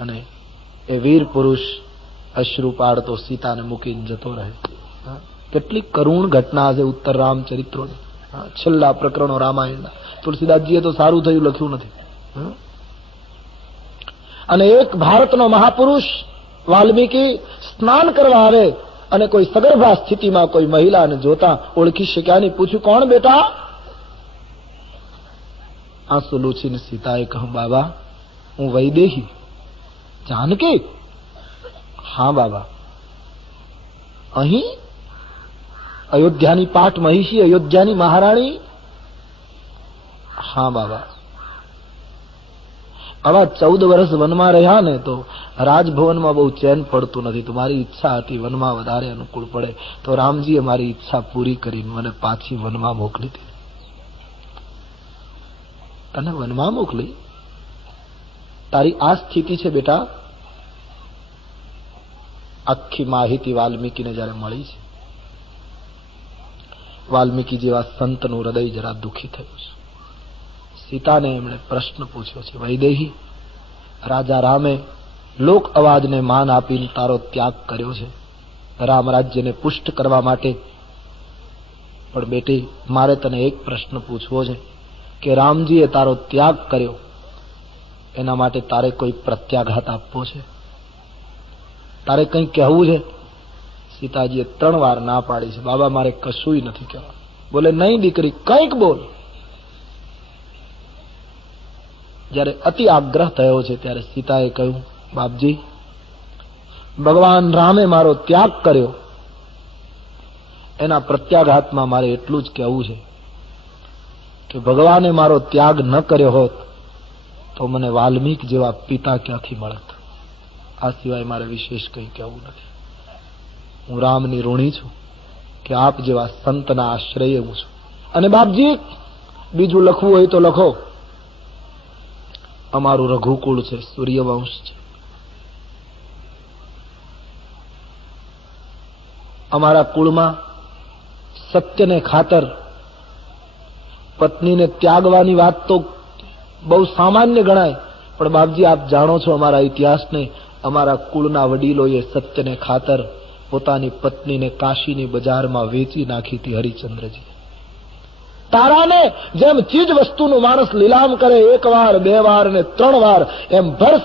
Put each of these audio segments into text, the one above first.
અને એ વીર પુરુષ અશ્રુ પાડતો સીતાને મૂકીને જતો રહે. કેટલી કરુણ ઘટના છે ઉત્તર રામચરિત્રોની, છેલ્લા પ્રકરણો રામાયણના. તુલસીદાસજીએ તો સારું થયું લખ્યું નથી. અને એક ભારતનો મહાપુરુષ વાલ્મીકી સ્નાન કરવા આવે અને કોઈ સગર્ભા સ્થિતિમાં કોઈ મહિલાને જોતા ઓળખી શક્યા નહીં. પૂછ્યું, કોણ બેટા? આંસુ લૂછીને સીતાએ કહ્યું, બાબા હું વૈદેહી. જાનકી? હા બાબા. અહીં અયોધ્યાની પાઠ મહિષી, અયોધ્યાની મહારાણી? હા બાબા. આવા 14 વર્ષ વનમાં રહ્યા ને તો રાજભવનમાં બહુ ચેન પડતું નથી. તો મારી ઈચ્છા હતી વનમાં વધારે અનુકૂળ પડે, તો રામજીએ મારી ઈચ્છા પૂરી કરીને મને પાછી વનમાં મોકલી હતી. તને વનમાં મોકલી? તારી આ સ્થિતિ છે બેટા. આખી માહિતી વાલ્મીકીને જયારે મળી છે. વાલ્મીકી જેવા સંતનું હૃદય જરા દુઃખી થયું છે. સીતાને એમણે પ્રશ્ન પૂછ્યો છે, વૈદેહી, રાજા રામે લોક અવાજને માન આપીને તારો ત્યાગ કર્યો છે રામ રાજ્યને પુષ્ટ કરવા માટે. પણ બેટી, મારે તને એક પ્રશ્ન પૂછવો છે કે રામજીએ તારો ત્યાગ કર્યો એના માટે તારે કોઈ પ્રત્યાઘાત આપવો છે? તારે કંઈ કહેવું છે? સીતાજીએ 3 વાર ના પાડી છે. બાબા મારે કશુંય નથી કહેવા. બોલે, નહીં દીકરી, કંઈક બોલ. જયારે અતિ આગ્રહ થયો છે ત્યારે સીતાએ કહ્યું, બાપજી, ભગવાન રામે મારો ત્યાગ કર્યો એના પ્રત્યાઘાતમાં મારે એટલું જ કહેવું છે કે ભગવાને મારો ત્યાગ ન કર્યો હોત તો મને વાલ્મીક જેવા પિતા ક્યાંથી મળત. આ સિવાય મારે વિશેષ કંઈ કહેવું નથી. હું રામની ઋણી છું કે આપ જેવા સંતના આશ્રય હું છું. અને બાપજી, બીજું લખવું હોય તો લખો. અમારું રઘુકુળ છે, સૂર્યવંશ છે. અમારા કુળમાં સત્યને ખાતર પત્નીને ત્યાગવાની વાત તો બહુ સામાન્ય ગણાય. પણ બાપજી, આપ જાણો છો અમારા ઇતિહાસને. અમારા કુળના વડીલોએ સત્યને ખાતર પોતાની પત્નીને કાશીની બજારમાં વેચી નાખી હતી. હરિચંદ્રજી તારાને જેમ ચીજ વસ્તુનું માણસ લીલામ કરે 1 વાર 2 વાર ને 3 વાર, એમ ભરસ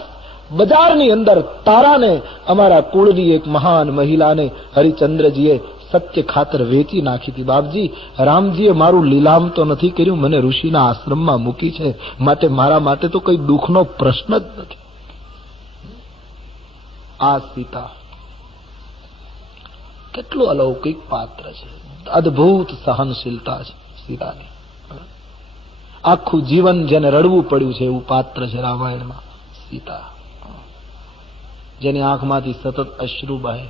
બજારની અંદર તારાને, અમારા કુળની એક મહાન મહિલાને હરિચંદ્રજીએ સત્ય ખાતર વેચી નાખી હતી. બાપજી, રામજીએ મારું લીલામ તો નથી કર્યું, મને ઋષિના આશ્રમમાં મૂકી છે. માટે મારા માટે તો કોઈ દુઃખનો પ્રશ્ન જ નથી. આ સીતા કેટલું અલૌકિક પાત્ર છે. અદ્ભુત સહનશીલતા છે સીતાની. આખું જીવન જેને રડવું પડ્યું છે એવું પાત્ર છે રામાયણમાં સીતા. જેની આંખમાંથી સતત અશ્રુ બહે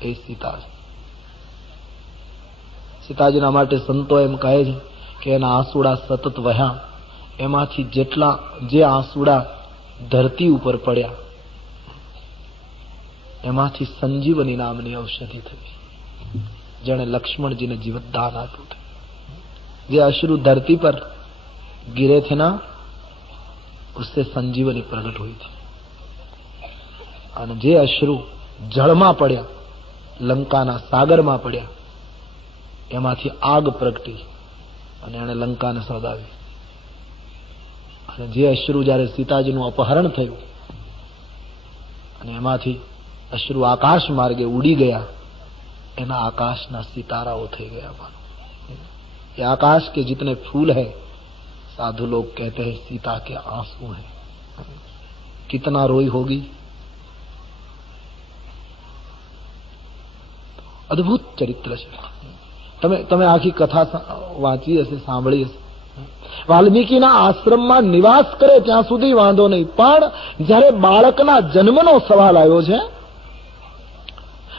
એ સીતા છે. સીતાજીના માટે સંતો એમ કહે છે કે એના આંસુડા સતત વહ્યા, એમાંથી જે આંસુડા ધરતી ઉપર પડ્યા એમાંથી સંજીવની નામની ઔષધિ થઈ, જેણે લક્ષ્મણજીને જીવતદાન આપ્યું હતું. જે अश्रु धरती पर गिरे थे ना, उससे संजीवनी प्रकट हुई थी. અને જે अश्रु જળમાં પડ્યા, લંકાના સાગરમાં પડ્યા, એમાંથી આગ પ્રગટી અને એને લંકાને સળગાવી. અને જે अश्रु જ્યારે સીતાજીનું અપહરણ થયું અને એમાંથી अश्रु आकाश मार्गे उड़ी गया, एना आकाशना सिताराओं થઈ ગયા. ये आकाश के जितने फूल हैं, साधु लोग कहते हैं सीता के आंसू हैं. कितना रोई होगी. अद्भुत चरित्र છે. તમે આખી કથા વાંચી હશે, સાંભળી હશે. વાલ્મીકીના આશ્રમમાં નિવાસ કરે ત્યાં સુધી વાંધો નહીં, પણ જ્યારે બાળકના જન્મનો સવાલ આવ્યો છે,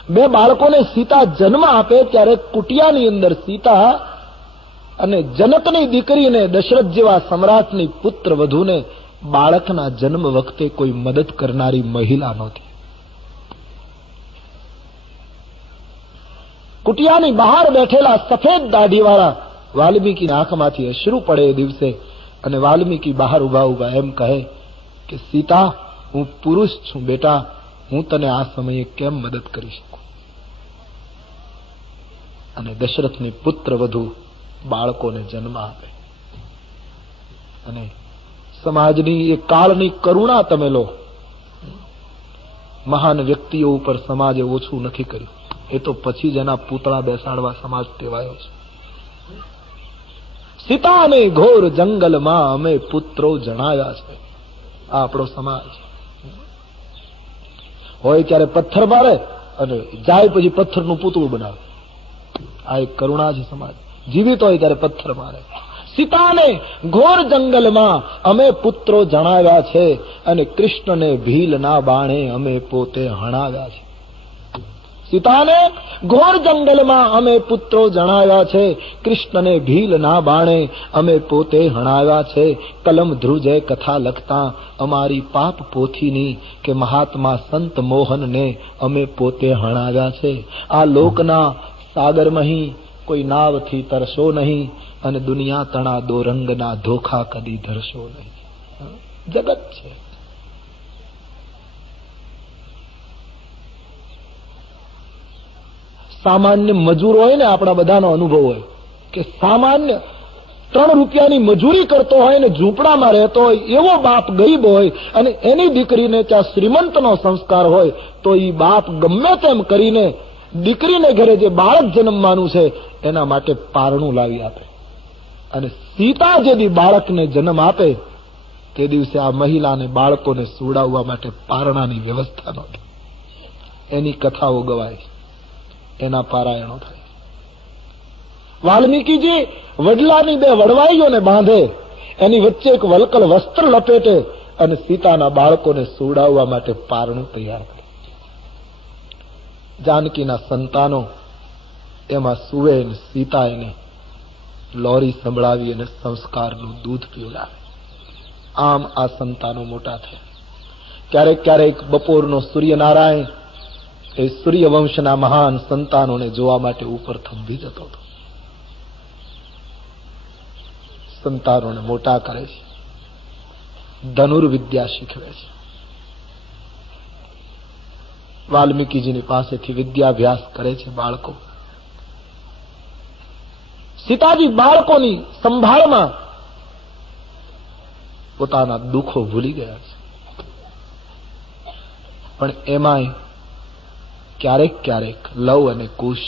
2 બાળકોને સીતા જન્મ આપે ત્યારે કુટિયાની અંદર સીતા અને જનકની દીકરીને, દશરથ જેવા સમ્રાટની પુત્ર વધુને બાળકના જન્મ વખતે કોઈ મદદ કરનારી મહિલા નહોતી. કુટિયાની બહાર બેઠેલા સફેદ દાઢીવાળા વાલ્મીકીની આંખમાંથી અશ્રુ પડે એ દિવસે, અને વાલ્મીકી બહાર ઉભા એમ કહે કે સીતા, હું પુરુષ છું બેટા, હું તને આ સમયે કેમ મદદ કરી શકું? અને દશરથની પુત્ર વધુ બાળકોને જન્મ આપે. અને સમાજની એ કાળની કરુણા તમે લો. મહાન વ્યક્તિઓ ઉપર સમાજે ઓછું નથી કર્યું. એ તો પછી જ એના પૂતળા બેસાડવા સમાજ ટેવાયો છે. સીતાને ઘોર જંગલમાં અમે પુત્રો જણાવ્યા છે. આ આપણો સમાજ હોય ત્યારે પથ્થર મારે અને જાય પછી પથ્થરનું પૂતળું બનાવે. આ એક કરુણા છે સમાજ. જીવિત હોય ત્યારે પથ્થર મારે. સીતાને ઘોર જંગલમાં અમે પુત્રો જણાવ્યા છે અને કૃષ્ણને ભીલના બાણે અમે પોતે હણાવ્યા છે. સીતાને ઘોર જંગલમાં અમે પુત્રો જણાવ્યા છે, કૃષ્ણને ભીલના બાણે અમે પોતે હણાવ્યા છે. કલમ ધ્રુજે કથા લખતા અમારી પાપ પોથીની કે મહાત્મા સંત મોહનને અમે પોતે હણાવ્યા છે. આ લોકના સાગરમહી કોઈ નાવથી તરશો નહીં અને દુનિયા તણા દોરંગના ધોખા કદી ધરશો નહીં. જગત છે. સામાન્ય મજૂર હોય ને, આપણા બધાનો અનુભવ હોય કે સામાન્ય 3 રૂપિયાની મજૂરી કરતો હોય ને ઝૂંપડામાં રહેતો હોય, એવો બાપ ગરીબ હોય અને એની દીકરીને ત્યાં શ્રીમંતનો સંસ્કાર હોય તો એ બાપ ગમે તેમ કરીને દીકરીને ઘરે જે બાળક જન્મવાનું છે એના માટે પારણું લાવી આપે. અને સીતા જે દી બાળકને જન્મ આપે તે દિવસે આ મહિલાને બાળકોને સુવડાવવા માટે પારણાની વ્યવસ્થા નહોતી. એની કથાઓ ગવાય, એના પારાયણો થાય. વાલ્મીકીજી વડલાની 2 વડવાઈઓને બાંધે, એની વચ્ચે એક વલકલ વસ્ત્ર લપેટે અને સીતાના બાળકોને સુવડાવવા માટે પારણું તૈયાર કરે. જાનકીના સંતાનો એમાં સુવે ને સીતા એને લોરી સંભળાવી અને સંસ્કારનું દૂધ પીવડાવે. આમ આ સંતાનો મોટા થયા. ક્યારેક ક્યારેક બપોરનો સૂર્યનારાયણ એ સૂર્યવંશના મહાન સંતાનોને જોવા માટે ઉપર થંભી જતો હતો. સંતાનોને મોટા કરે છે, ધનુર્વિદ્યા શીખવે છે. વાલ્મીકીજીની પાસેથી વિદ્યાભ્યાસ કરે છે બાળકો. સીતાજી બાળકોની સંભાળમાં પોતાના દુઃખો ભૂલી ગયા છે. પણ એમાંય ક્યારેક ક્યારેક લવ અને કુશ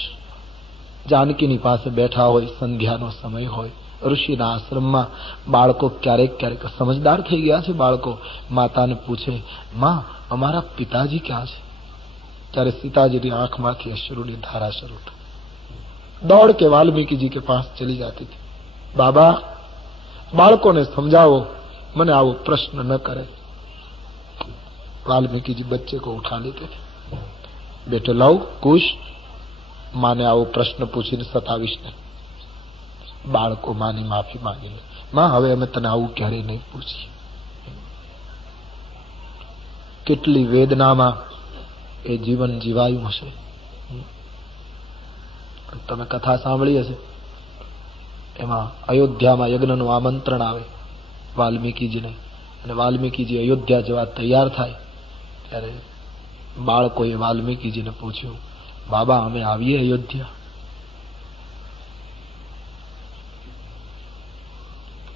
જાનકીની પાસે બેઠા હોય, સંધ્યાનો સમય હોય, ઋષિના આશ્રમમાં બાળકો ક્યારેક ક્યારેક સમજદાર થઈ ગયા છે. બાળકો માતાને પૂછે, માં અમારા પિતાજી ક્યાં છે? ત્યારે सीताजी आंखમાંથી अश्रुनी धारा शुरू થઈ. दौड़ के वाल्मीकि जी के पास चली जाती थी. बाबा बालकों ने समझाओ, मैंने आओ प्रश्न न करे. वाल्मीकि जी बच्चे को उठा लेते थे. बेटे लाओ कुश, माने आओ प्रश्न पूछीने सतावीश नहीं. बाळको मानी माफी मांगी ले. मां हवे अमे तने आવું ક્યારે નહીં પૂછી. કેટલી વેદનામાં એ જીવન જીવાયું હશે. તમે કથા સાંભળી હશે. એમાં અયોધ્યામાં યજ્ઞનું આમંત્રણ આવે વાલ્મીકીજીને, અને વાલ્મીકીજી અયોધ્યા જવા તૈયાર થાય ત્યારે બાળકોએ વાલ્મીકીજીને પૂછ્યું, બાબા અમે આવીએ અયોધ્યા?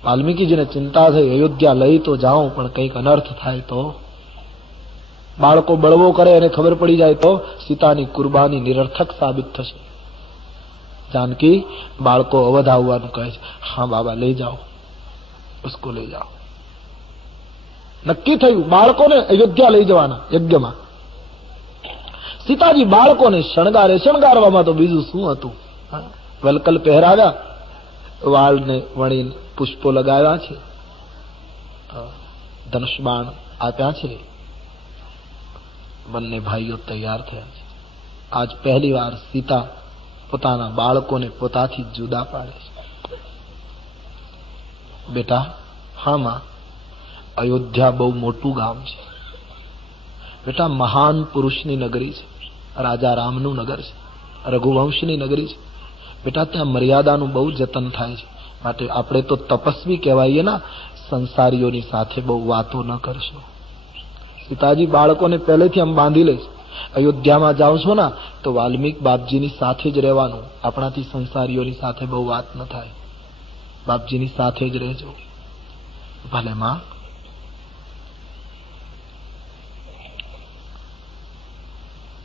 વાલ્મીકીજીને ચિંતા થઈ, અયોધ્યા લઈ તો જાઉં પણ કંઈક અનર્થ થાય તો, બાળકો બળવો કરે અને ખબર પડી જાય તો સીતાની કુરબાની નિરર્થક સાબિત થશે. जानकी बाळको अवध आवવાનું કહે છે. हाँ बाबा ले जाओ, उसको ले जाओ. नक्की थયું બાળકોને અયોધ્યા લઈ જવાના યજ્ઞમાં. સીતાજી બાળકોને શણગારે. શણગારવામાં તો બીજું શું હતું? વલકલ પહેરાવ્યા, વાળને વણી પુષ્પો લગાવ્યા છે, ધનુષ બાણ આપ્યા છે. બંને ભાઈઓ તૈયાર થયા છે. આજ પહેલી વાર સીતા પોતાના બાળકોને પોતાથી જુદા પાડે છે. બેટા, હા માં, અયોધ્યા બહુ મોટું ગામ છે. બેટા, મહાન પુરુષની નગરી છે, રાજા રામનું નગર છે, રઘુવંશની નગરી છે. બેટા, ત્યાં મર્યાદાનું બહુ જતન થાય છે. માટે આપણે તો તપસ્વી કહેવાઈએ ના, સંસારીઓની સાથે બહુ વાતો ન કરશો. સીતાજી બાળકોને પહેલેથી આમ બાંધી લે છે. અયોધ્યામાં જાઓ છો ને તો વાલ્મીક બાપજીની સાથે જ રહેવાનું. આપણાથી સંસારીઓની સાથે બહુ વાત ન થાય. બાપજીની સાથે જ રહેજો. ભલે માં.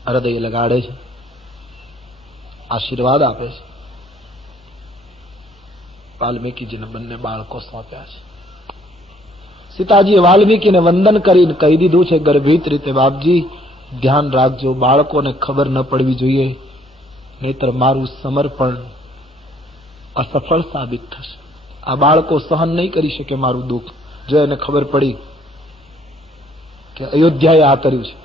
હૃદય લગાડે છે, આશીર્વાદ આપે છે. વાલ્મીકીજીને બંને બાળકો સોંપ્યા છે. સીતાજીએ વાલ્મીકીને વંદન કરીને કહી દીધું છે ગર્ભિત રીતે, બાપજી ધ્યાન રાખજો, બાળકોને ખબર ન પડવી જોઈએ, નહીતર મારું સમર્પણ અસફળ સાબિત થશે. આ બાળકો સહન નહીં કરી શકે મારું દુઃખ. જો એને ખબર પડી કે અયોધ્યાએ આ કર્યું છે.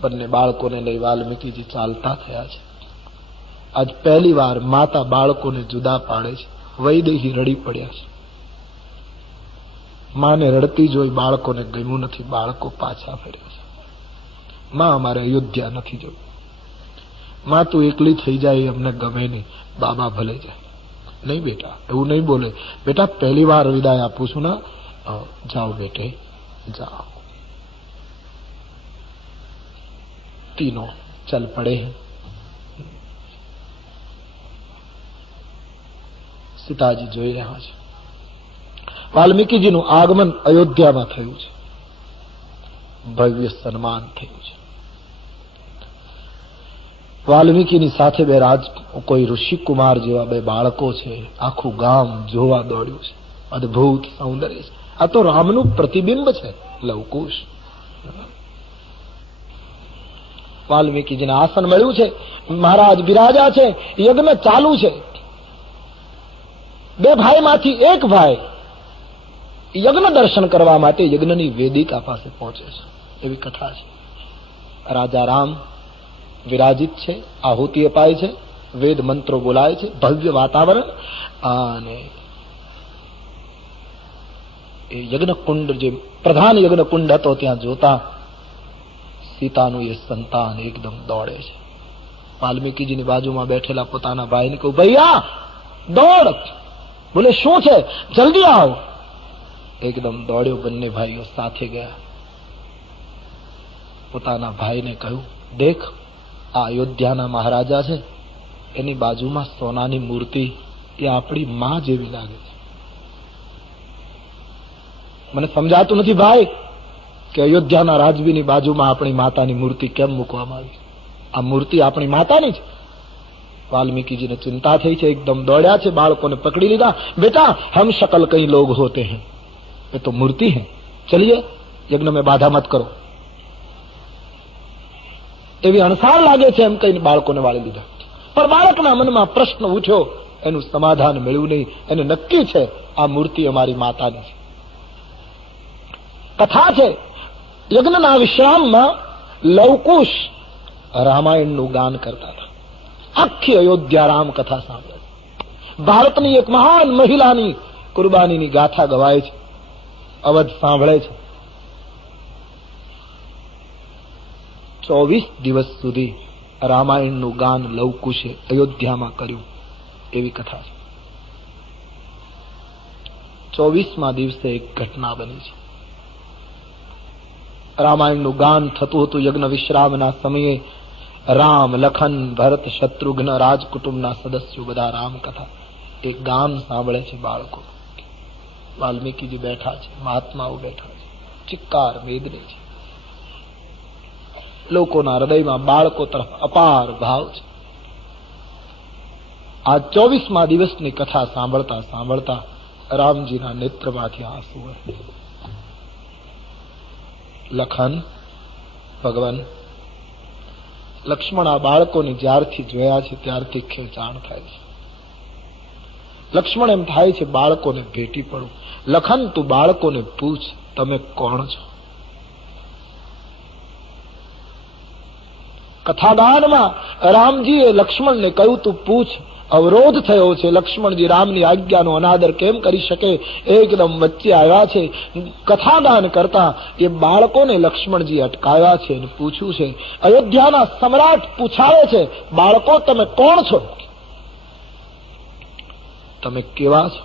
બંને બાળકોને લઈ વાલ્મીકીજી ચાલતા થયા છે. આજ પહેલી વાર માતા બાળકોને જુદા પાડે છે. વૈદેહી રડી પડ્યા છે. માને રડતી જોઈ બાળકોને ગમ્યું નથી. બાળકો પાછા ફર્યા છે. માં અમારે અયોધ્યા નથી જવું. માં તું એકલી થઈ જાય અમને ગમે નહીં. બાબા ભલે જાય. નહીં બેટા, એવું નહીં બોલે. બેટા પહેલી વાર વિદાય આપું છું ને, જાઓ બેટે જાઓ. तीनों चल पड़े हैं. સીતાજી જોઈ રહ્યા છે. વાલ્મીકીજીનું આગમન અયોધ્યામાં થયું છે. ભવ્ય સન્માન થયું છે. વાલ્મીકીની સાથે બે કોઈ ઋષિકુમાર જેવા બે બાળકો છે. આખું ગામ જોવા દોડ્યું છે. અદભુત સૌંદર્ય છે. આ તો રામનું પ્રતિબિંબ છે. લવકુશ. વાલ્મીકીજીને આસન મળ્યું છે. મહારાજ બિરાજા છે. યજ્ઞ ચાલુ છે. બે ભાઈમાંથી એક ભાઈ યજ્ઞ દર્શન કરવા માટે યજ્ઞની વેદિકા પાસે પહોંચે છે. એવી કથા છે. રાજા રામ વિરાજિત છે. આહુતિ અપાય છે. વેદ મંત્રો બોલાય છે. ભવ્ય વાતાવરણ. અને એ યજ્ઞ કુંડ, જે પ્રધાન યજ્ઞ કુંડ હતો, ત્યાં જોતા સીતાનું એ સંતાન એકદમ દોડે છે. વાલ્મીકીજીની બાજુમાં બેઠેલા પોતાના ભાઈને કહું, ભૈયા દોડ. બોલે શું છે? જલ્દી આવો. એકદમ દોડ્યો. બંને ભાઈઓ સાથે ગયા. પોતાના ભાઈને કહ્યું, દેખ આ અયોધ્યાના મહારાજા છે, એની બાજુમાં સોનાની મૂર્તિ, એ આપણી માં જેવી લાગે છે. મને સમજાતું નથી ભાઈ કે અયોધ્યાના રાજવીની બાજુમાં આપણી માતાની મૂર્તિ કેમ મૂકવામાં આવી. આ મૂર્તિ આપણી માતાની છે. વાલ્મીકીજીને ચિંતા થઈ છે. એકદમ દોડ્યા છે. બાળકોને પકડી લીધા. બેટા હમ शकल कई लोग होते हैं, ये तो मूर्ति है, चलिए यज्ञ में बाधा मत करो. એવી અણસાર લાગે છે એમ કહીને બાળકોને વાળી લીધા. પણ બાળકના મનમાં પ્રશ્ન ઉઠ્યો. એનું સમાધાન મળ્યું નહીં. એને નક્કી છે આ મૂર્તિ અમારી માતાની છે. કથા છે, યજ્ઞના વિશ્રામમાં લવકુશ રામાયણનું ગાન કરતા હતા. આખી અયોધ્યા રામ કથા સાંભળે. ભારતની એક મહાન મહિલાની કુરબાનીની ગાથા ગવાય છે. અવધ સાંભળે છે. 24 દિવસ સુધી રામાયણનું ગાન લવકુશે અયોધ્યામાં કર્યું. એવી કથા છે. 24મા દિવસે એક ઘટના બની છે. રામાયણનું ગાન થતું હતું. યજ્ઞ વિશ્રામના સમયે રામ, લખન, ભરત, શત્રુઘ્ન, રાજકુટુંબના સદસ્યો બધા રામ કથા એક ગાન સાંભળે છે. બાળકો. વાલ્મીકીજી બેઠા છે. મહાત્માઓ બેઠા છે. ચિક્કાર મેદની છે. લોકોના હૃદયમાં બાળકો તરફ અપાર ભાવ છે. આ 24મા દિવસની કથા સાંભળતા સાંભળતા રામજીના નેત્રમાંથી આંસુ વહે. લખન, ભગવાન, લક્ષ્મણ આ બાળકોને જ્યારથી જોયા છે ત્યારથી ખેંચાણ થાય છે. લક્ષ્મણ એમ થાય છે બાળકોને ભેટી પડું. લખન તું બાળકોને પૂછ, તમે કોણ છો? કથાદાનમાં રામજીએ લક્ષ્મણને કહ્યું તું પૂછ. અવરોધ થયો છે. લક્ષ્મણજી રામની આજ્ઞાનો અનાદર કેમ કરી શકે? એકદમ વચ્ચે આવ્યા છે. કથાદાન કરતા એ બાળકોને લક્ષ્મણજી અટકાવ્યા છે અને પૂછ્યું છે. અયોધ્યાના સમ્રાટ પૂછાવે છે, બાળકો તમે કોણ છો? તમે કેવા છો?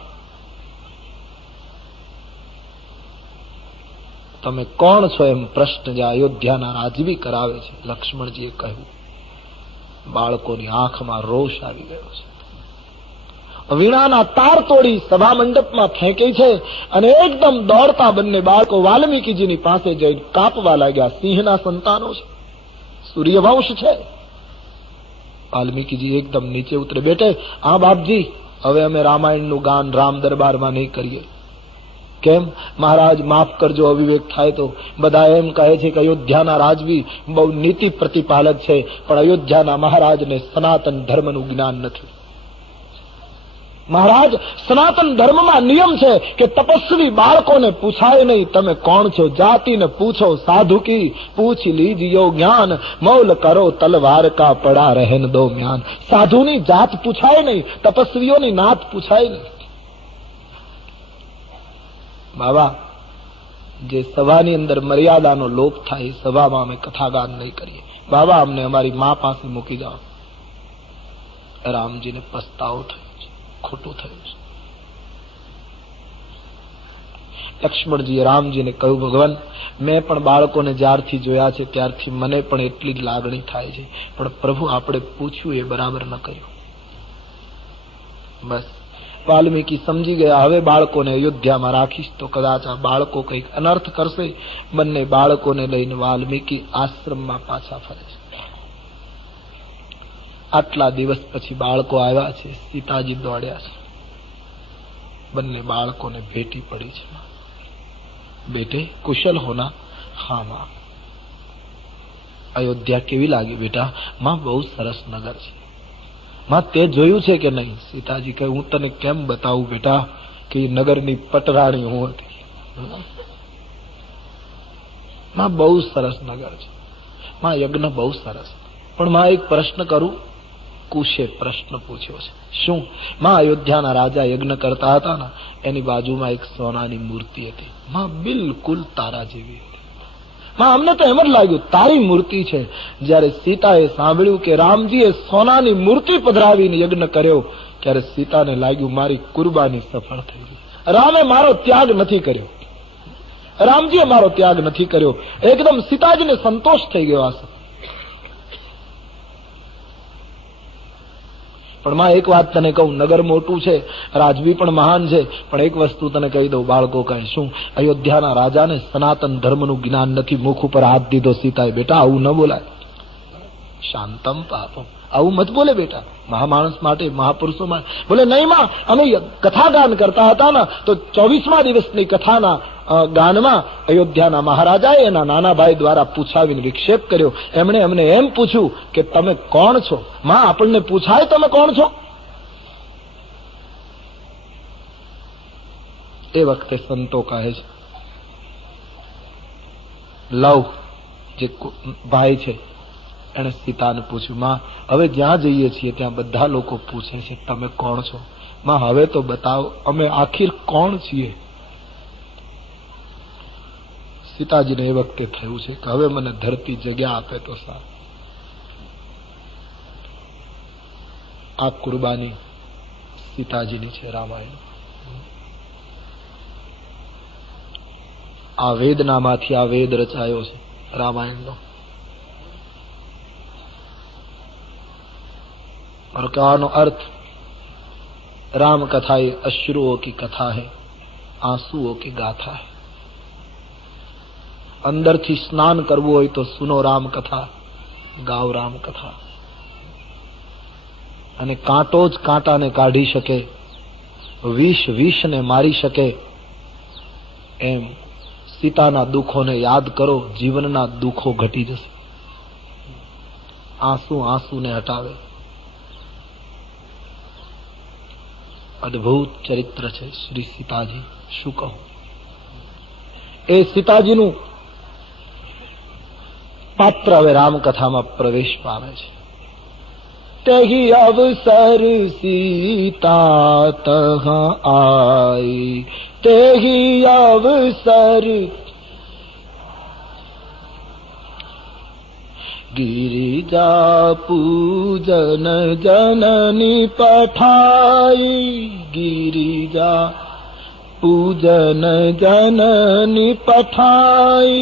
તમે કોણ છો? એમ પ્રશ્ન જે અયોધ્યાના રાજવી કરાવે છે. લક્ષ્મણજીએ કહ્યું. બાળકોની આંખમાં રોષ આવી ગયો છે. વીણાના તાર તોડી સભા મંડપમાં ફેંકે છે અને એકદમ દોડતા બંને બાળકો વાલ્મીકીજીની પાસે જઈ કાપવા લાગ્યા. સિંહના સંતાનો છે, સૂર્યવંશ છે. વાલ્મીકીજી એકદમ નીચે ઉતરે. બેટે, હા બાપજી, હવે અમે રામાયણનું ગાન રામ દરબારમાં નહીં કરીએ. કેમ? મહારાજ માફ કરજો, અવિવેક થાય તો. બધા એમ કહે છે કે અયોધ્યાના રાજવી બહુ નીતિ પ્રતિપાલક છે, પણ અયોધ્યાના મહારાજને સનાતન ધર્મનું જ્ઞાન નથી. મહારાજ, સનાતન ધર્મમાં નિયમ છે કે તપસ્વી બાળકોને પૂછાય નહીં તમે કોણ છો. જાતિને પૂછો સાધુ કી, પૂછ લીજિયો જ્ઞાન, મૌલ કરો તલવાર કા પડા રહેન દો જ્ઞાન. સાધુની જાત પૂછાય નહીં, તપસ્વીઓની નાત પૂછાય નહીં. બાબા, જે સભાની અંદર મર્યાદાનો લોપ થાય સભામાં અમે કથાગાન નહીં કરીએ. બાબા, અમને અમારી મા પાસે મૂકી જાઓ. રામજીને પસ્તાવો થયો છે, ખોટું થયું છે. લક્ષ્મણજીએ રામજીને કહ્યું, ભગવાન, મેં પણ બાળકોને જ્યારથી જોયા છે ત્યારથી મને પણ એટલી જ લાગણી થાય છે, પણ પ્રભુ આપણે પૂછ્યું એ બરાબર ન કર્યું. બસ વાલ્મીકી સમજી ગયા, હવે બાળકોને અયોધ્યામાં રાખીશ તો કદાચ આ બાળકો કંઈક અનર્થ કરશે. બંને બાળકોને લઈને વાલ્મીકી આશ્રમમાં પાછા ફરે છે. આટલા દિવસ પછી બાળકો આવ્યા છે. સીતાજી દોડ્યા છે. બંને બાળકોને ભેટી પડી છે. બેટે, કુશલ હોના? હા માં. અયોધ્યા કેવી લાગી બેટા? માં, બહુ સરસ નગર છે. માં, તે જોયું છે કે નહીં? સીતાજી કહે, હું તને કેમ બતાવું બેટા કે નગરની પટરાણી હું હતી. માં, બહુ સરસ નગર છે. માં, યજ્ઞ બહુ સરસ. પણ માં, એક પ્રશ્ન કરું? કુશે પ્રશ્ન પૂછ્યો છે. શું? માં, અયોધ્યાના રાજા યજ્ઞ કરતા હતા ને, એની બાજુમાં એક સોનાની મૂર્તિ હતી. માં, બિલકુલ તારા જેવી હતી. માં, અમને તો એમ જ લાગ્યું તારી મૂર્તિ છે. જયારે સીતાએ સાંભળ્યું કે રામજીએ સોનાની મૂર્તિ પધરાવીને યજ્ઞ કર્યો, ત્યારે સીતાને લાગ્યું મારી કુરબાની સફળ થઈ ગઈ. રામે મારો ત્યાગ નથી કર્યો, રામજીએ મારો ત્યાગ નથી કર્યો. એકદમ સીતાજીને સંતોષ થઈ ગયો. આ પણ માં, એક વાત તને કહું, નગર મોટું છે, રાજવી પણ મહાન છે, પણ એક વસ્તુ તને કહી દઉં. બાળકો કહે, શું? અયોધ્યાના રાજાને સનાતન ધર્મનું જ્ઞાન નથી. મુખ ઉપર હાથ દીધો સીતાએ. બેટા, આવું ન બોલાય. શાંતમ પાપમ. આવું મત બોલે બેટા. મહામાણસ માટે, મહાપુરુષો માટે બોલે. નહીં માં, અમે કથા ગાન કરતા હતા ને, તો 24મા દિવસની કથાના ગાનમાં અયોધ્યાના મહારાજાએ એના નાના ભાઈ દ્વારા પૂછાવીને વિક્ષેપ કર્યો. એમણે અમને એમ પૂછ્યું કે તમે કોણ છો? માં, આપણને પૂછાય તમે કોણ છો? એ વખતે સંતો કહે છે, લવ જે ભાઈ છે એને સીતાને પૂછ્યું, માં, હવે જ્યાં જઈએ છીએ ત્યાં બધા લોકો પૂછે છે તમે કોણ છો? માં, હવે તો બતાવો, અમે આખિર કોણ છીએ? સીતાજીને એ વખતે થયું છે કે હવે મને ધરતી જગ્યા આપે તો સારું. આ કુરબાની સીતાજીની છે. રામાયણ આ વેદનામાંથી આ વેદ રચાયો છે રામાયણનો. और कहવાનો अर्थ, राम कथा ये अश्रुओं की कथा है, आंसुओं की गाथा है. અંદરથી સ્નાન કરવું હોય તો સુનો રામ કથા, ગાવ રામ કથા. અને કાંટો જ કાંટાને કાઢી શકે, વિષ વિષને મારી શકે, એમ સીતાના દુઃખોને યાદ કરો, જીવનના દુઃખો ઘટી જશે. આંસુ આંસુને હટાવે. અદ્ભુત ચરિત્ર છે શ્રી સીતાજી. શું કહું? એ સીતાજીનું પાત્ર હવે રામકથામાં પ્રવેશ પામે છે. તેહી અવસર સીતા તહ આઈ, તેહી અવસર गिरिजा पूजन जननी पठाई, गिरिजा पूजन जननी पठाई.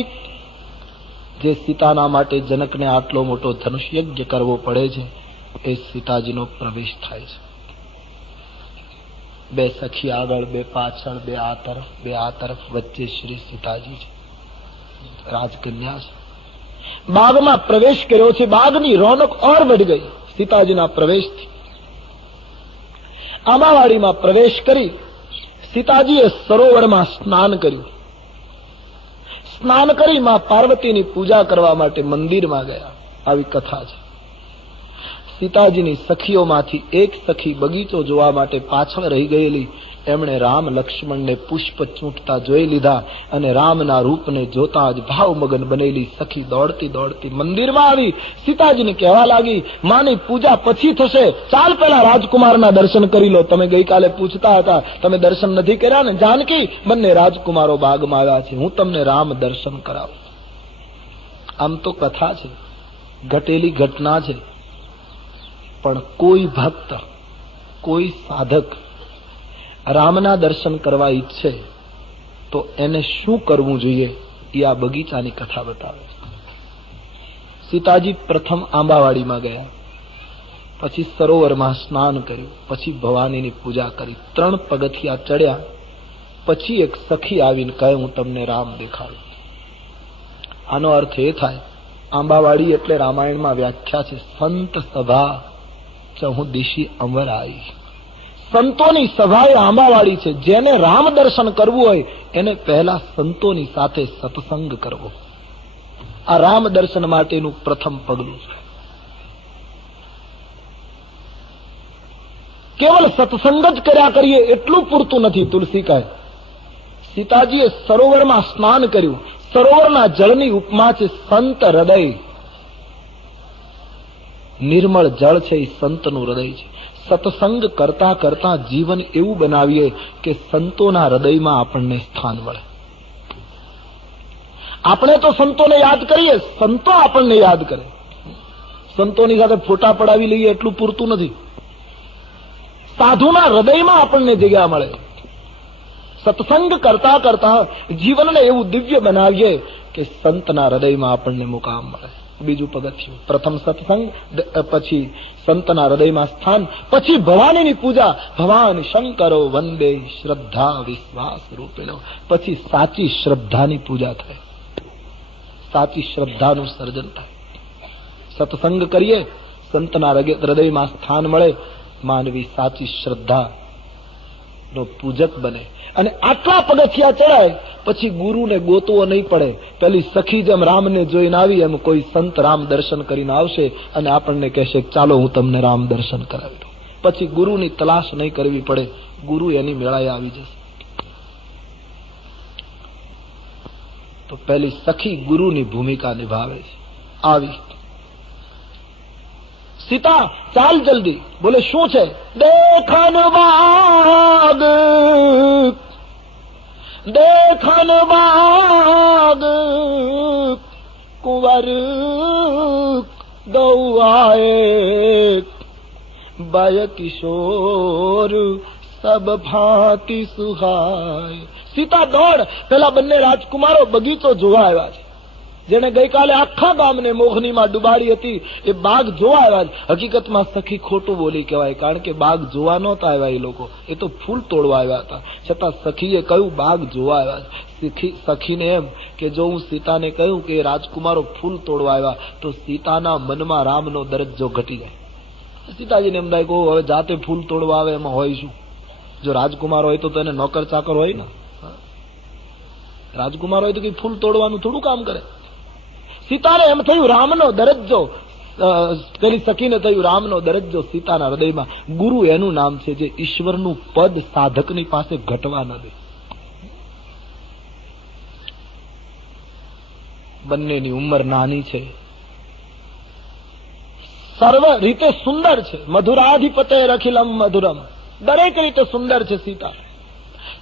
જે સીતાના માટે જનકને આટલો મોટો ધનુષ યજ્ઞ કરવો પડે છે, એ સીતાજીનો પ્રવેશ થાય છે. બે સખી આગળ, બે પાછળ, બે આ તરફ, બે આ તરફ, વચ્ચે શ્રી સીતાજી છે, રાજકન્યા છે. બાગમાં પ્રવેશ કર્યો છે. બાગની રોનક ઓર વધી ગઈ સીતાજીના પ્રવેશથી. આંબાવાડીમાં પ્રવેશ કરી સીતાજીએ સરોવરમાં સ્નાન કર્યું. સ્નાન કરી માં પાર્વતીની પૂજા કરવા માટે મંદિરમાં ગયા. આવી કથા છે. સીતાજીની સખીઓમાંથી એક સખી બગીચો જોવા માટે પાછળ રહી ગયેલી, એમણે રામ લક્ષ્મણને પુષ્પ ચૂંટતા જોઈ લીધા અને રામના રૂપને જોતા જ ભાવમગન બનેલી સખી દોડતી દોડતી મંદિરમાં આવી સીતાજીને કહેવા લાગી, માની પૂજા પછી થશે, ચાલ પહેલા રાજકુમારના દર્શન કરી લો. તમે ગઈકાલે પૂછતા હતા, તમે દર્શન નથી કર્યા ને? જાનકી, બંને રાજકુમારો બાગમાં આવ્યા છે, હું તમને રામ દર્શન કરાવું. આમ તો કથા છે, ઘટેલી ઘટના છે, પણ કોઈ ભક્ત, કોઈ સાધક રામના દર્શન કરવા ઈચ્છે તો એને શું કરવું જોઈએ એ આ બગીચાની કથા બતાવે છે. સીતાજી પ્રથમ આંબાવાડીમાં ગયા, પછી સરોવરમાં સ્નાન કર્યું, પછી ભવાનીની પૂજા કરી, 3 પગથિયા ચડ્યા, પછી એક સખી આવીને કહે, હું તમને રામ દેખાડું. આનો અર્થ એ થાય, આંબાવાડી એટલે રામાયણમાં વ્યાખ્યા છે, સંત સભા ચહુદિશી અમર આવી. સંતોની સભા એ આંબાવાડી છે. જેને રામ દર્શન કરવું હોય એને પહેલા સંતોની સાથે સત્સંગ કરવો. આ રામ દર્શન માટેનું પ્રથમ પગલું છે. કેવલ સત્સંગ જ કર્યા કરીએ એટલું પૂરતું નથી. તુલસી કહે, સીતાજીએ સરોવરમાં સ્નાન કર્યું. સરોવરના જળની ઉપમા છે સંત હૃદય. નિર્મળ જળ છે એ સંતનું હૃદય છે. સત્સંગ કરતા કરતા જીવન એવું બનાવીએ કે સંતોના હૃદયમાં આપણને સ્થાન મળે. આપણે તો સંતોને યાદ કરીએ, સંતો આપણને યાદ કરે. સંતોની સાથે ફોટા પડાવી લઈએ એટલું પૂરતું નથી. સાધુના હૃદયમાં આપણને જગ્યા મળે. સત્સંગ કરતા કરતા જીવનને એવું દિવ્ય બનાવીએ કે સંતના હૃદયમાં આપણને મુકામ મળે. બીજું પગથિયું, પ્રથમ સત્સંગ, પછી સંતના હૃદયમાં સ્થાન, પછી ભવાનીની પૂજા. ભવાન શંકરો વંદે શ્રદ્ધા વિશ્વાસ રૂપેણો. પછી સાચી શ્રદ્ધાની પૂજા થાય, સાચી શ્રદ્ધાનું સર્જન થાય. સત્સંગ કરીએ, સંતના હૃદયમાં સ્થાન મળે, માનવી સાચી શ્રદ્ધા નો પૂજક બને. અને આટલા પગથિયા ચડાય પછી ગુરુને ગોતવો નહીં પડે. પેલી સખી જેમ રામને જોઈને આવી એમ કોઈ સંત રામ દર્શન કરીને આવશે અને આપણને કહેશે, ચાલો હું તમને રામ દર્શન કરાવી દઉં. પછી ગુરુની તલાશ નહીં કરવી પડે, ગુરુ એની મેળાએ આવી જશે. તો પેલી સખી ગુરુની ભૂમિકા નિભાવે છે. આવી સીતા, ચાલ જલ્દી. બોલે, શું છે? દેખન બાગ, દેખન બાગ કુંવર ગૌઆએ, બય કિશોર સબ ભાંતિ સુહાય. સીતા દોડ. પેલા બંને રાજકુમારો બગીચો જોવા આવ્યા છે. જેને ગઈકાલે આખા ગામને મોહનીમાં ડુબાડી હતી એ બાગ જોવા આવ્યા છે. હકીકતમાં સખી ખોટું બોલી કહેવાય, કારણ કે બાગ જોવા નહોતા આવ્યા એ લોકો, એ તો ફૂલ તોડવા આવ્યા હતા. છતાં સખીએ કહ્યું બાગ જોવા આવ્યા છે. સખીને એમ કે જો હું સીતાને કહ્યું કે રાજકુમારો ફૂલ તોડવા આવ્યા તો સીતાના મનમાં રામનો દરજ્જો ઘટી જાય. સીતાજીને એમ થાય કે હવે જાતે ફૂલ તોડવા આવે એમાં હોય શું? જો રાજકુમાર હોય તો એને નોકર ચાકર હોય ને, રાજકુમાર હોય તો કઈ ફૂલ તોડવાનું થોડું કામ કરે. સીતાને એમ થયું રામનો દરજ્જો, પેલી સખીને થયું રામનો દરજ્જો સીતાના હૃદયમાં. ગુરુ એનું નામ છે જે ઈશ્વરનું પદ સાધકની પાસે ઘટવા ન દે. બંનેની ઉંમર નાની છે, સર્વ રીતે સુંદર છે. મધુરાધિપતે રખિલમ મધુરમ, દરેક રીતે સુંદર છે સીતા.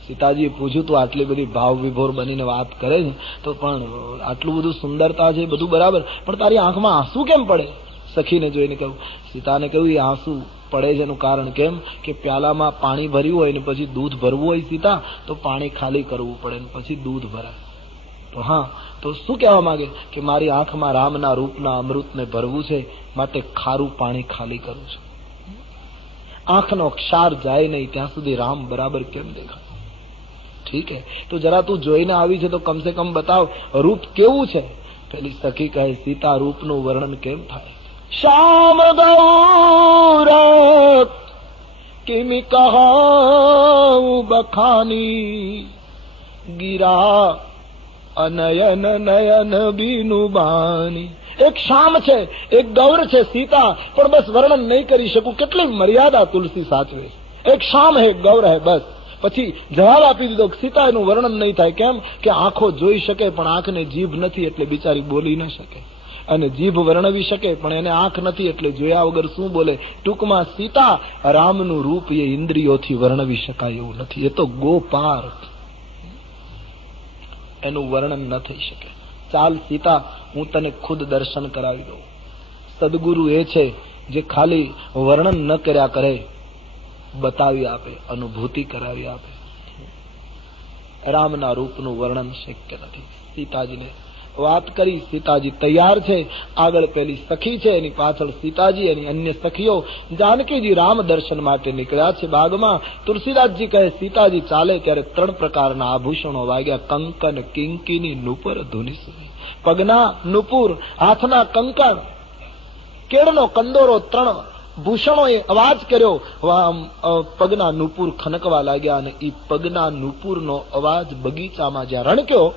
સીતાજીએ પૂછ્યું, તું આટલી બધી ભાવ વિભોર બનીને વાત કરે છે, તો પણ આટલું બધું સુંદરતા છે, બધું બરાબર, પણ તારી આંખમાં આંસુ કેમ પડે? સખીને જોઈને કહ્યું, સીતાને કહ્યું, એ આંસુ પડે છે એનું કારણ કેમ કે પ્યાલામાં પાણી ભર્યું હોય ને પછી દૂધ ભરવું હોય સીતા, તો પાણી ખાલી કરવું પડે ને પછી દૂધ ભરાય. તો હા, તો શું કહેવા માંગે કે મારી આંખમાં રામના રૂપના અમૃતને ભરવું છે, માટે ખારું પાણી ખાલી કરવું છે. આંખનો ક્ષાર જાય નહીં ત્યાં સુધી રામ બરાબર કેમ દેખાય? ઠીક હે, તો જરા તું જોઈને આવી છે તો કમસે કમ બતાવ રૂપ કેવું છે. પેલી સખી કહે, સીતા રૂપનું વર્ણન કેમ થાય? શ્યામ ગૌર કિમિ કહું બખાની, ગીરા અનયન નયન બીનુ બાની. એક શામ છે, એક ગૌર છે સીતા, પણ બસ વર્ણન નહીં કરી શકું. કેટલી મર્યાદા તુલસી સાચવે. એક શામ હે, ગૌર હે, બસ. પછી જવાબ આપી દીધો, સીતા એનું વર્ણન નહીં થાય. કેમ કે આંખો જોઈ શકે પણ આંખને જીભ નથી, એટલે બિચારી બોલી ન શકે. અને જીભ વર્ણવી શકે પણ એને આંખ નથી, એટલે જોયા વગર શું બોલે? ટૂંકમાં સીતા રામનું રૂપ એ ઇન્દ્રિયોથી વર્ણવી શકાય એવું નથી. એ તો ગોપાર, એનું વર્ણન ન થઈ શકે. ચાલ સીતા, હું તને ખુદ દર્શન કરાવી દઉં. સદગુરુ એ છે જે ખાલી વર્ણન ન કર્યા કરે, બતાવી આપે, અનુભૂતિ કરાવી આપે. રામના રૂપનું વર્ણન શક્ય નથી. સીતાજીને વાત કરી, સીતાજી તૈયાર છે. આગળ પેલી સખી છે, એની પાછળ સીતાજી, એની અન્ય સખીઓ. જાનકીજી રામ દર્શન માટે નીકળ્યા છે બાગમાં. તુલસીદાસજી કહે, સીતાજી ચાલે ત્યારે 3 પ્રકારના આભૂષણો વાગ્યા. કંકન, કિંકિની, નુપુર, ધુની. પગના નુપુર, હાથના કંકણ, કેળનો કંદોરો, 3 ભૂષણોએ અવાજ કર્યો. પગના નુપુર ખનકવા લાગ્યા, અને એ પગના નુપુરનો અવાજ બગીચામાં જ્યાં રણક્યો,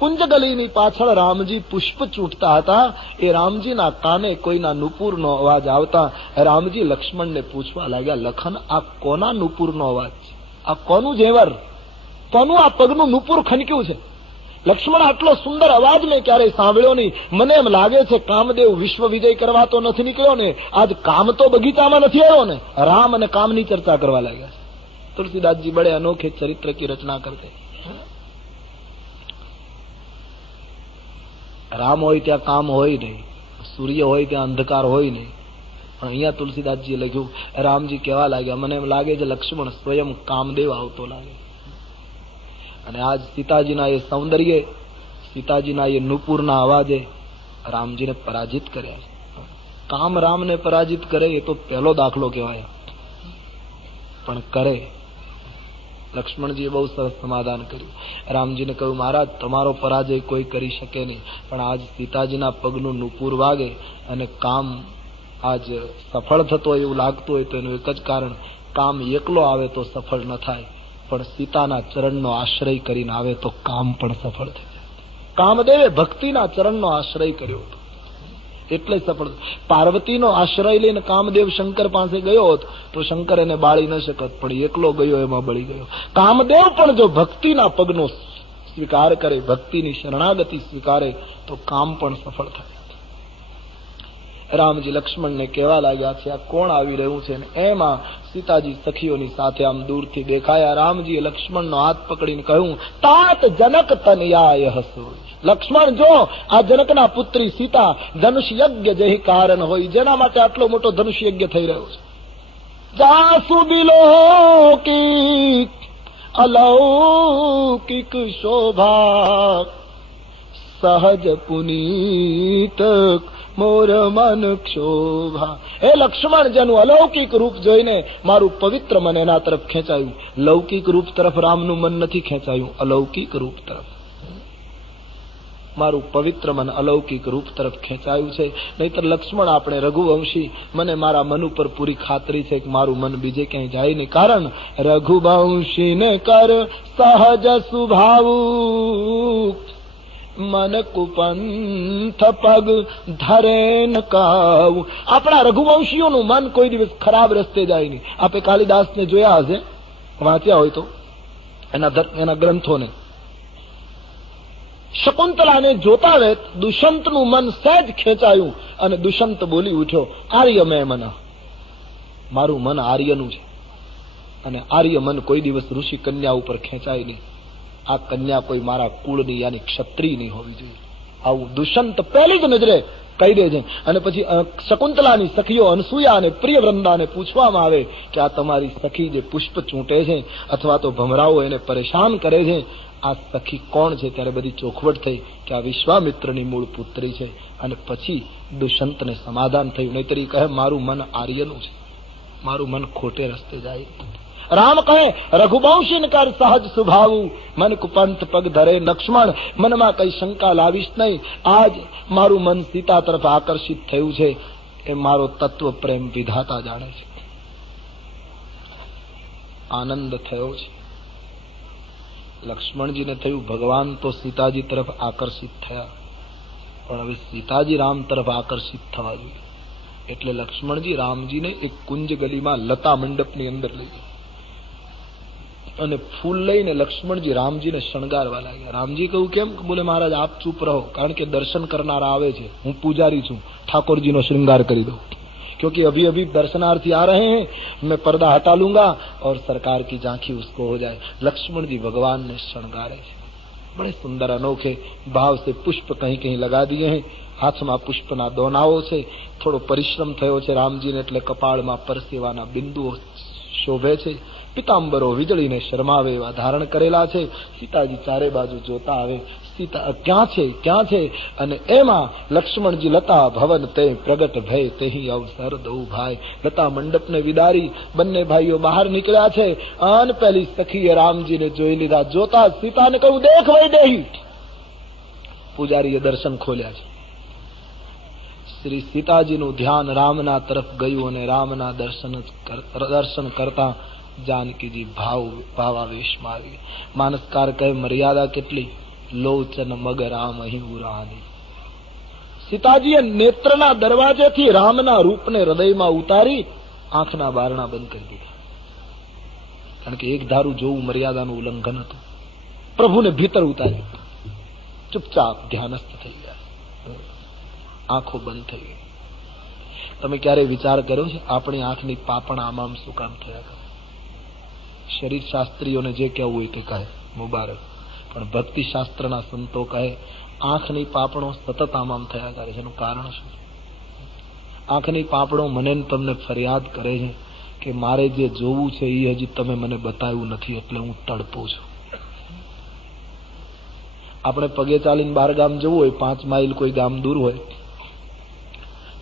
કુંજગલીની પાછળ રામજી પુષ્પ ચૂંટતા હતા. એ રામજીના કાને કોઈના નુપુરનો અવાજ આવતા રામજી લક્ષ્મણને પૂછવા લાગ્યા, લખન, આ કોના નુપુરનો અવાજ છે? આ કોનું જેવર, કોનું આ પગનું નુપુર ખનક્યું છે? લક્ષ્મણ, આટલો સુંદર અવાજ મેં ક્યારેય સાંભળ્યો નહીં. મને એમ લાગે છે કામદેવ વિશ્વ વિજય કરવા તો નથી નીકળ્યો ને, આજ કામ તો બગીચામાં નથી આવ્યો ને. રામ અને કામની ચર્ચા કરવા લાગ્યા. તુલસીદાસજી બડે અનોખે ચરિત્ર કી રચના કરતે. રામ હોય ત્યાં કામ હોય નહીં, સૂર્ય હોય ત્યાં અંધકાર હોય નહીં. પણ અહીંયા તુલસીદાસજીએ લખ્યું, રામજી કહેવા લાગ્યા, મને એમ લાગે છે લક્ષ્મણ સ્વયં કામદેવ આવતો લાગે. અને આજ સીતાજીના એ સૌંદર્ય, સીતાજીના એ નુપુરના અવાજે રામજીને પરાજિત કર્યા છે. કામ રામને પરાજિત કરે એ તો પહેલો દાખલો કહેવાય, પણ કરે. લક્ષ્મણજીએ બહુ સરસ સમાધાન કર્યું. રામજીને કહ્યું, મહારાજ તમારો પરાજય કોઈ કરી શકે નહીં, પણ આજ સીતાજીના પગનું નુપુર વાગે અને કામ આજ સફળ થતો હોય એવું લાગતું હોય તો એનું એક જ કારણ, કામ એકલો આવે તો સફળ ન થાય, પણ સીતાના ચરણનો આશ્રય કરીને આવે તો કામ પણ સફળ થઈ જાય. કામદેવે ભક્તિના ચરણનો આશ્રય કર્યો હતો એટલે સફળ. પાર્વતીનો આશ્રય લઈને કામદેવ શંકર પાસે ગયો હોત તો શંકર એને બાળી ન શકત, પણ એકલો ગયો એમાં બળી ગયો. કામદેવ પણ જો ભક્તિના પગનો સ્વીકાર કરે, ભક્તિની શરણાગતિ સ્વીકારે તો કામ પણ સફળ થાય. રામજી લક્ષ્મણને કહેવા લાગ્યા છે, આ કોણ આવી રહ્યું છે? એમાં સીતાજી સખીઓની સાથે આમ દૂરથી દેખાયા. રામજીએ લક્ષ્મણનો હાથ પકડીને કહ્યું, તાત જનક તનયાય હસો. લક્ષ્મણ, જો આ જનકના પુત્રી સીતા ધનુષ યજ્ઞ જેહી કારણ હોય, જેના માટે આટલો મોટો ધનુષ યજ્ઞ થઈ રહ્યો છે. જાસુ બિલોકિક અલૌકિક શોભા, સહજ પુનીત મોર મન ક્ષોભા. હે લક્ષ્મણ, જેનું અલૌકિક રૂપ જોઈને મારું પવિત્ર મન એના તરફ ખેંચાયું. લૌકિક રૂપ તરફ રામનું મન નથી ખેંચાયું, અલૌકિક રૂપ તરફ મારું પવિત્ર મન અલૌકિક રૂપ તરફ ખેંચાયું છે. નહીતર લક્ષ્મણ, આપણે રઘુવંશી, મને મારા મન ઉપર પૂરી ખાતરી છે કે મારું મન બીજે ક્યાંય જાય નહીં. કારણ રઘુવંશીને કર સહજ સ્વભાવ, મન કુપંથ પગ ધરે ન કાવ. આપણા રઘુવંશીઓનું મન કોઈ દિવસ ખરાબ રસ્તે જાય નહીં. આપે કાલિદાસને જોયા હશે, વાંચ્યા હોય તો એના ગ્રંથોને. શકુંતલાને જોતા વેત દુષ્યંતનું મન સહેજ ખેંચાયું અને દુષ્યંત બોલી ઉઠ્યો, આર્ય મેં મન, મારું મન આર્યનું છે. અને આર્ય મન કોઈ દિવસ ઋષિ કન્યા ઉપર ખેંચાય નહીં. આ કન્યા કોઈ મારા કુળની યાની ક્ષત્રિયની હોવી જોઈએ. આવું દુષ્યંત પહેલી જ નજરે કહી દે છે. અને પછી શકુંતલાની સખીઓ અનસૂયા અને પ્રિયવૃંદાને પૂછવામાં આવે કે આ તમારી સખી જે પુષ્પ ચૂંટે છે અથવા તો ભમરાઓ એને પરેશાન કરે છે, આ સખી કોણ છે? ત્યારે બધી ચોખવટ થઈ કે આ વિશ્વામિત્રની મૂળ પુત્રી છે. અને પછી દુષ્યંતને સમાધાન થયું. નહીતર કહે મારું મન આર્યનું છે, મારું મન ખોટે રસ્તે જાય. રામ કહે રઘુવંશીન કર સહજ સ્વભાવું, મન કુપંથ પગ ધરે લક્ષ્મણ, મનમાં કઈ શંકા લાવીશ નહીં. આજ મારું મન સીતા તરફ આકર્ષિત થયું છે એ મારો તત્વ પ્રેમ વિધાતા જાણે છે. આનંદ થયો છે. લક્ષ્મણજીને થયું ભગવાન તો સીતાજી તરફ આકર્ષિત થયા, પણ હવે સીતાજી રામ તરફ આકર્ષિત થવા જોઈએ. એટલે લક્ષ્મણજી રામજીને એક કુંજ ગલીમાં લતા મંડપની અંદર લઈ ગયા અને ફૂલ લઈને લક્ષ્મણજી રામજીને શણગારવા લાગ્યા. રામજી કહ્યું કેમ? બોલે મહારાજ આપ ચૂપ રહો, કારણ કે દર્શન કરનારા આવે છે, હું પૂજારી છું, ઠાકોરજીનો श्रृंगार કરી દો. क्योंकि अभी अभी दर्शनार्थी आ रहे हैं, मैं पर्दा हटा लूंगा और सरकार की झांकी उसको हो जाए. लक्ष्मण जी भगवान ने श्रृंगारे છે. बड़े सुंदर अनोखे भाव से पुष्प कहीं कहीं लगा दिए हैं. હાથમાં પુષ્પના દોનાઓ છે. થોડો પરિશ્રમ થયો છે રામજીને, એટલે કપાળમાં પરસેવાના બિંદુઓ શોભે છે. પિતાંબરો વીજળીને શરમાવે એવા ધારણ કરેલા છે. સીતાજી ચારે બાજુ જોતા આવે, સીતા ક્યાં છે ક્યાં છે? અને એમાં લક્ષ્મણજી લતા ભવન તે પ્રગટ ભય તેહી અવસર દઉ ભાઈ. લતા મંડપને વિદારી બંને ભાઈઓ બહાર નીકળ્યા છે. અન પહેલી સખીએ રામજીને જોઈ લીધા. જોતા સીતાને કહ્યું દેખ વૈદેહી. પૂજારીએ દર્શન ખોલ્યા છે. શ્રી સીતાજીનું ધ્યાન રામના તરફ ગયું અને રામના દર્શન કરતા જાનકીજી ભાવાવેશમાં આવી. માનસકાર કહે મર્યાદા કેટલી, લોચન મગ રામ અહીં ઉરાની. સીતાજીએ નેત્રના દરવાજેથી રામના રૂપને હૃદયમાં ઉતારી આંખના બારણા બંધ કરી દીધા. કારણ કે એક ધારું જોવું મર્યાદાનું ઉલ્લંઘન હતું. પ્રભુને ભીતર ઉતારી ચૂપચાપ ધ્યાનસ્થ થઈ ગયા, આંખો બંધ થઈ ગઈ. તમે ક્યારે વિચાર કર્યો છે આપણી આંખની પાપણ આમ શું કામ થયા કરે? શરીર શાસ્ત્રીઓને જે કહેવું હોય તે કહે, મુબારક. પણ ભક્તિ શાસ્ત્રના સંતો કહે આંખની પાપણો સતત આમ થયા કરે છે. એનું કારણ શું? આંખની પાપણો મને તમને ફરિયાદ કરે છે કે મારે જે જોવું છે એ હજી તમે મને બતાવ્યું નથી, એટલે હું તડપું છું. આપણે પગે ચાલીને 12 ગામ જવું હોય, 5 માઇલ કોઈ ગામ દૂર હોય,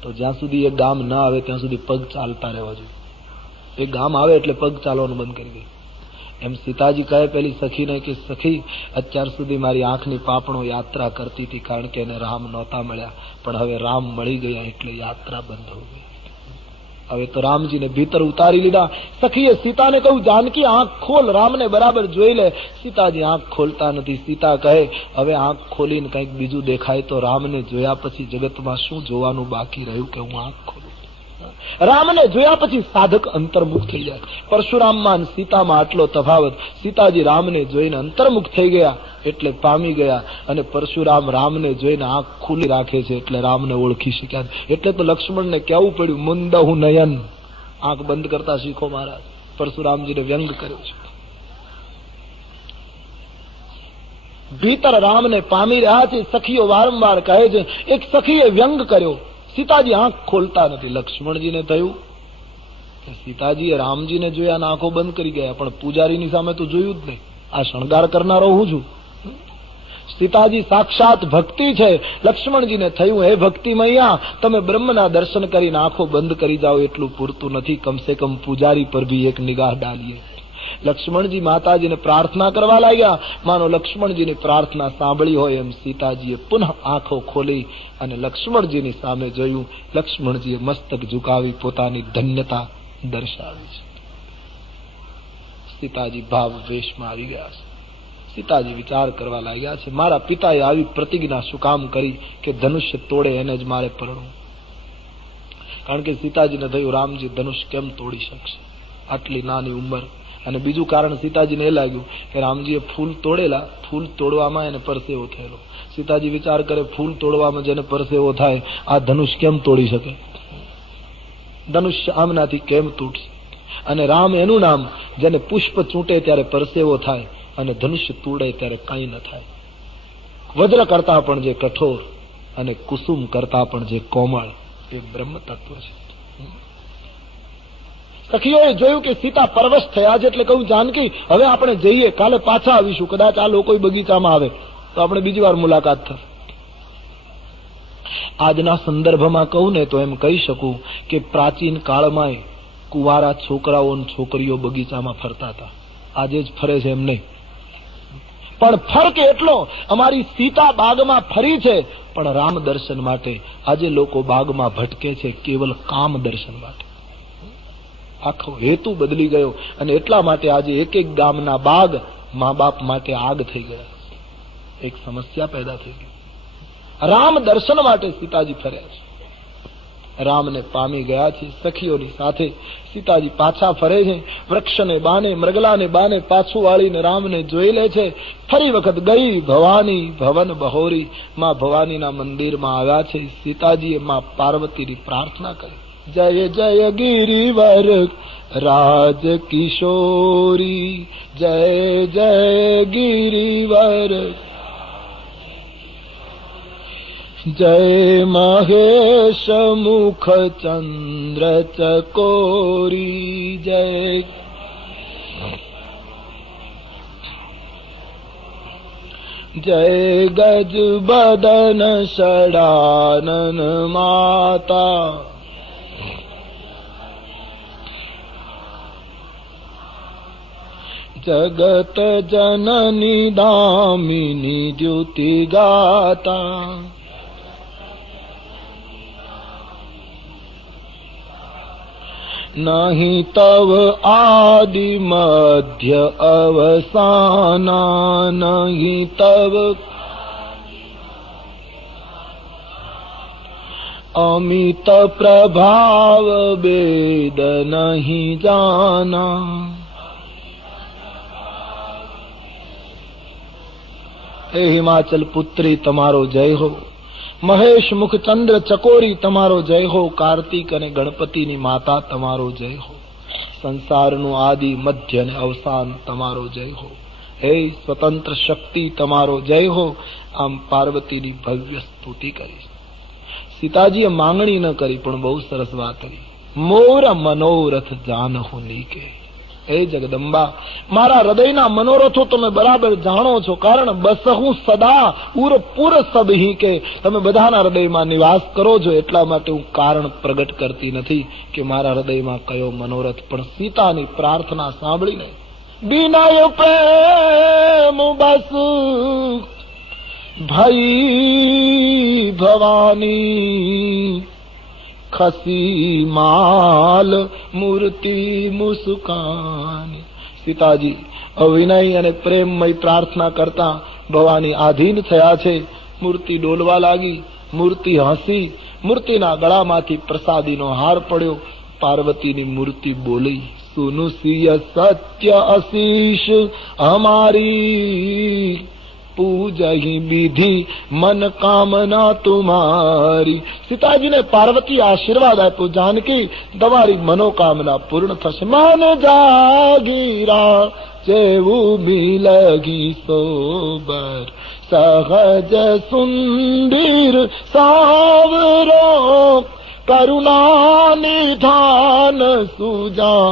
તો જ્યાં સુધી એ ગામ ના આવે ત્યાં સુધી પગ ચાલતા રહેવા જોઈએ. એ ગામ આવે એટલે પગ ચાલવાનું બંધ કરી દે. એમ સીતાજી કહે પેલી સખીને કે સખી, અત્યાર સુધી મારી આંખની પાપણો યાત્રા કરતી હતી, કારણ કે એને રામ નહોતા મળ્યા, પણ હવે રામ મળી ગયા એટલે યાત્રા બંધ હો ગઈ. હવે તો રામજીને ભીતર ઉતારી લીધા. સખીએ સીતાને કહ્યું જાનકી આંખ ખોલ, રામને બરાબર જોઈ લે. સીતાજી આંખ ખોલતા નથી. સીતા કહે હવે આંખ ખોલીને કંઈક બીજું દેખાય તો રામને જોયા પછી જગતમાં શું જોવાનું બાકી રહ્યું કે હું આંખ ખોલું? રામને જોયા પછી સાધક અંતર્મુખ થઈ જાય. પરશુરામમાં સીતામાં આટલો તફાવત. સીતાજી રામને જોઈને અંતર્મુખ થઈ ગયા એટલે પામી ગયા, અને પરશુરામ રામને જોઈને આંખ ખુલ્લી રાખે છે એટલે રામને ઓળખી શક્યા. એટલે તો લક્ષ્મણને કહેવું પડ્યું મુંદહુ નયન, આંખ બંધ કરતા શીખો મહારાજ. પરશુરામજીને વ્યંગ કર્યો છે. ભીતર રામને પામી રહ્યા છે. સખીઓ વારંવાર કહે છે. એક સખીએ વ્યંગ કર્યો, સીતાજી આંખ ખોલતા નથી. લક્ષ્મણજીને થયું કે સીતાજીએ રામજીને જોયા અને આંખો બંધ કરી ગયા, પણ પૂજારીની સામે તો જોયું જ નહીં. આ શણગાર કરનારો હું છું. સીતાજી સાક્ષાત ભક્તિ છે. લક્ષ્મણજીને થયું હે ભક્તિ મૈયા, તમે બ્રહ્મના દર્શન કરીને આંખો બંધ કરી જાઓ એટલું પૂરતું નથી, કમસે કમ પૂજારી પર ભી એક નિગાહ ડાલીએ. લક્ષ્મણજી માતાજીને પ્રાર્થના કરવા લાગ્યા. માનો લક્ષ્મણજીની પ્રાર્થના સાંભળી હોય એમ સીતાજીએ પુનઃ આંખો ખોલી અને લક્ષ્મણજીની સામે જોયું. લક્ષ્મણજીએ મસ્તક ઝુકાવી પોતાની ધન્યતા દર્શાવી છે. સીતાજી ભાવ વેશમાં આવી ગયા છે. સીતાજી વિચાર કરવા લાગ્યા છે મારા પિતાએ આવી પ્રતિજ્ઞા શું કામ કરી કે ધનુષ્ય તોડે એને જ મારે પરણવું? કારણ કે સીતાજીને થયું રામજી ધનુષ કેમ તોડી શકશે આટલી નાની ઉંમર? અને બીજું કારણ સીતાજીને એ લાગ્યું કે રામજીએ ફૂલ તોડેલા, ફૂલ તોડવામાં એને પરસેવો થયેલો. સીતાજી વિચાર કરે ફૂલ તોડવામાં જેને પરસેવો થાય આ ધનુષ કેમ તોડી શકે? ધનુષ્ય આમનાથી કેમ તૂટશે? અને રામ એનું નામ જેને પુષ્પ ચૂંટે ત્યારે પરસેવો થાય અને ધનુષ્ય તૂડે ત્યારે કંઈ ન થાય. વજ્ર કરતા પણ જે કઠોર અને કુસુમ કરતા પણ જે કોમળ એ બ્રહ્મ તત્વ છે. સખીઓએ જોયું કે સીતા પરવશ થયા છે એટલે કહું જાનકી હવે આપણે જઈએ, કાલે પાછા આવીશું. કદાચ આ લોકો બગીચામાં આવે તો આપણે બીજી વાર મુલાકાત થશે. આજના સંદર્ભમાં કહું ને તો એમ કહી શકું કે પ્રાચીન કાળમાં કુંવારા છોકરાઓ અને છોકરીઓ બગીચામાં ફરતા હતા. આજે જ ફરે છે એમ નહીં, પણ ફરક એટલો અમારી સીતા બાગમાં ફરી છે, પણ રામ દર્શન માટે આજે લોકો બાગમાં ભટકે છે કેવલ કામ દર્શન માટે. આખો હેતુ બદલી ગયો અને એટલા માટે આજે એક એક ગામના બાગ મા બાપ માટે આગ થઈ ગયા. એક સમસ્યા પેદા થઈ ગઈ. રામ દર્શન માટે સીતાજી ફર્યા છે, રામને પામી ગયા છે. સખીઓની સાથે સીતાજી પાછા ફરે છે. વૃક્ષને બાને મૃગલાને બાને પાછું વાળીને રામને જોઈ લે છે. ફરી વખત ગઈ ભવાની ભવન બહોરી, માં ભવાનીના મંદિરમાં આવ્યા છે. સીતાજીએ માં પાર્વતીની પ્રાર્થના કરી, જય જય ગિરિવર રાજ કિશોરી, જય જય ગિરિવર, જય મહેશ મુખ ચંદ્ર ચકોરી, જય જય ગજ બદન ષડાનન માતા, જગત જનની દામિની દ્યુતિ ગાતા, નહીં તવ આદિ મધ્ય અવસાના, નહીં તવ અમિત પ્રભાવ વેદ નહીં જાના. હે હિમાચલ પુત્રી તમારો જય હો, મહેશ મુખ ચંદ્ર ચકોરી તમારો જય હો, કાર્તિક અને ગણપતિની માતા તમારો જય હો, સંસારનું આદિ મધ્ય અને અવસાન તમારો જય હો, હે સ્વતંત્ર શક્તિ તમારો જય હો. આમ પાર્વતીની ભવ્ય સ્તુતિ કરી. સીતાજીએ માંગણી ન કરી પણ બહુ સરસ વાત કરી, મોર મનોરથ જાનહુ નીકે. હે જગદંબા, મારા હૃદયના મનોરથો તમે બરાબર જાણો છો, કારણ બસ હું સદા ઉર પુર સબહી કે તમે બધાના હૃદયમાં નિવાસ કરો છો, એટલા માટે હું કારણ પ્રગટ કરતી નથી કે મારા હૃદયમાં કયો મનોરથ. પણ સીતાની પ્રાર્થના સાંભળીને વિનય પ્રેમ બસ ભઈ ભવાની, ખસી માલ મૂર્તિ મુસ્કાની. સીતાજી અવિનય અને પ્રેમમય પ્રાર્થના કરતા ભવાની આધીન થયા છે. મૂર્તિ ડોલવા લાગી, મૂર્તિ હસી, મૂર્તિના ગળામાંથી પ્રસાદીનો હાર પડ્યો. પાર્વતીની મૂર્તિ બોલી, સુનુસિય સત્ય અશીષ હમારી, પૂજહી વિધિ મન કામના તુમારી. સીતાજીને પાર્વતી આશીર્વાદ આપ્યો, જાનકી તમારી મનોકામના પૂર્ણ થશે. મન જાગીરા જેવું મિલગી સોબર, સહજ સુંદર સાવરો, કરુણા નિધાન સુજા,